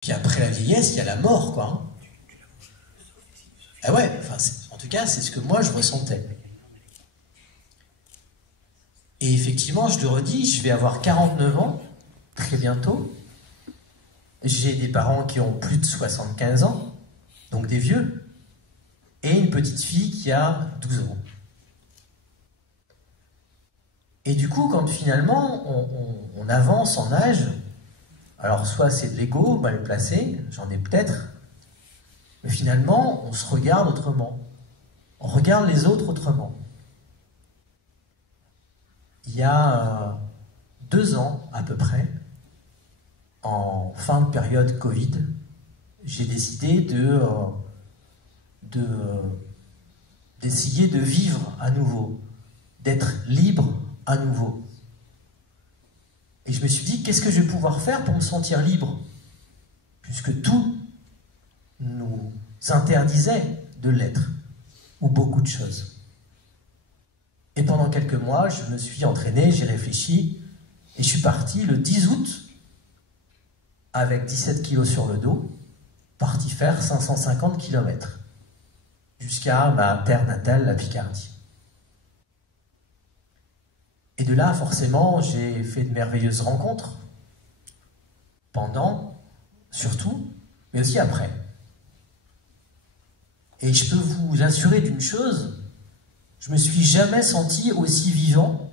Puis après la vieillesse, il y a la mort, quoi. Hein. Ah ouais, enfin, en tout cas, c'est ce que moi je ressentais. Et effectivement, je le redis, je vais avoir 49 ans, très bientôt. J'ai des parents qui ont plus de 75 ans, donc des vieux, et une petite fille qui a 12 ans. Et du coup, quand finalement on avance en âge, alors soit c'est de l'ego mal placé, j'en ai peut-être, mais finalement on se regarde autrement. On regarde les autres autrement. Il y a 2 ans à peu près, en fin de période Covid, j'ai décidé d'essayer de vivre à nouveau, d'être libre à nouveau. Et je me suis dit, qu'est-ce que je vais pouvoir faire pour me sentir libre? Puisque tout nous interdisait de l'être, ou beaucoup de choses. Et pendant quelques mois, je me suis entraîné, j'ai réfléchi, et je suis parti le 10 août, avec 17 kilos sur le dos, parti faire 550 km, jusqu'à ma terre natale, la Picardie. Et de là, forcément, j'ai fait de merveilleuses rencontres, pendant, surtout, mais aussi après. Et je peux vous assurer d'une chose, je me suis jamais senti aussi vivant,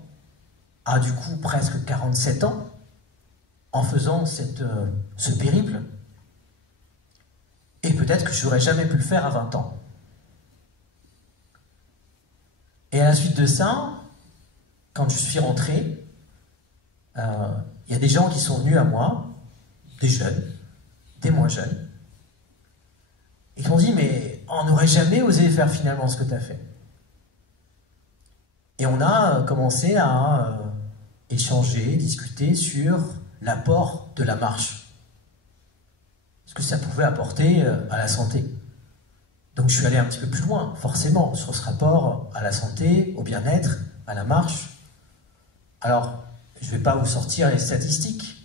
à du coup presque 47 ans, en faisant ce périple. Et peut-être que je n'aurais jamais pu le faire à 20 ans. Et à la suite de ça, quand je suis rentré, il y a des gens qui sont venus à moi, des jeunes, des moins jeunes, et qui m'ont dit, mais on n'aurait jamais osé faire finalement ce que tu as fait. Et on a commencé à échanger, discuter sur l'apport de la marche. Ce que ça pouvait apporter à la santé. Donc je suis allé un petit peu plus loin, forcément, sur ce rapport à la santé, au bien-être, à la marche. Alors, je ne vais pas vous sortir les statistiques,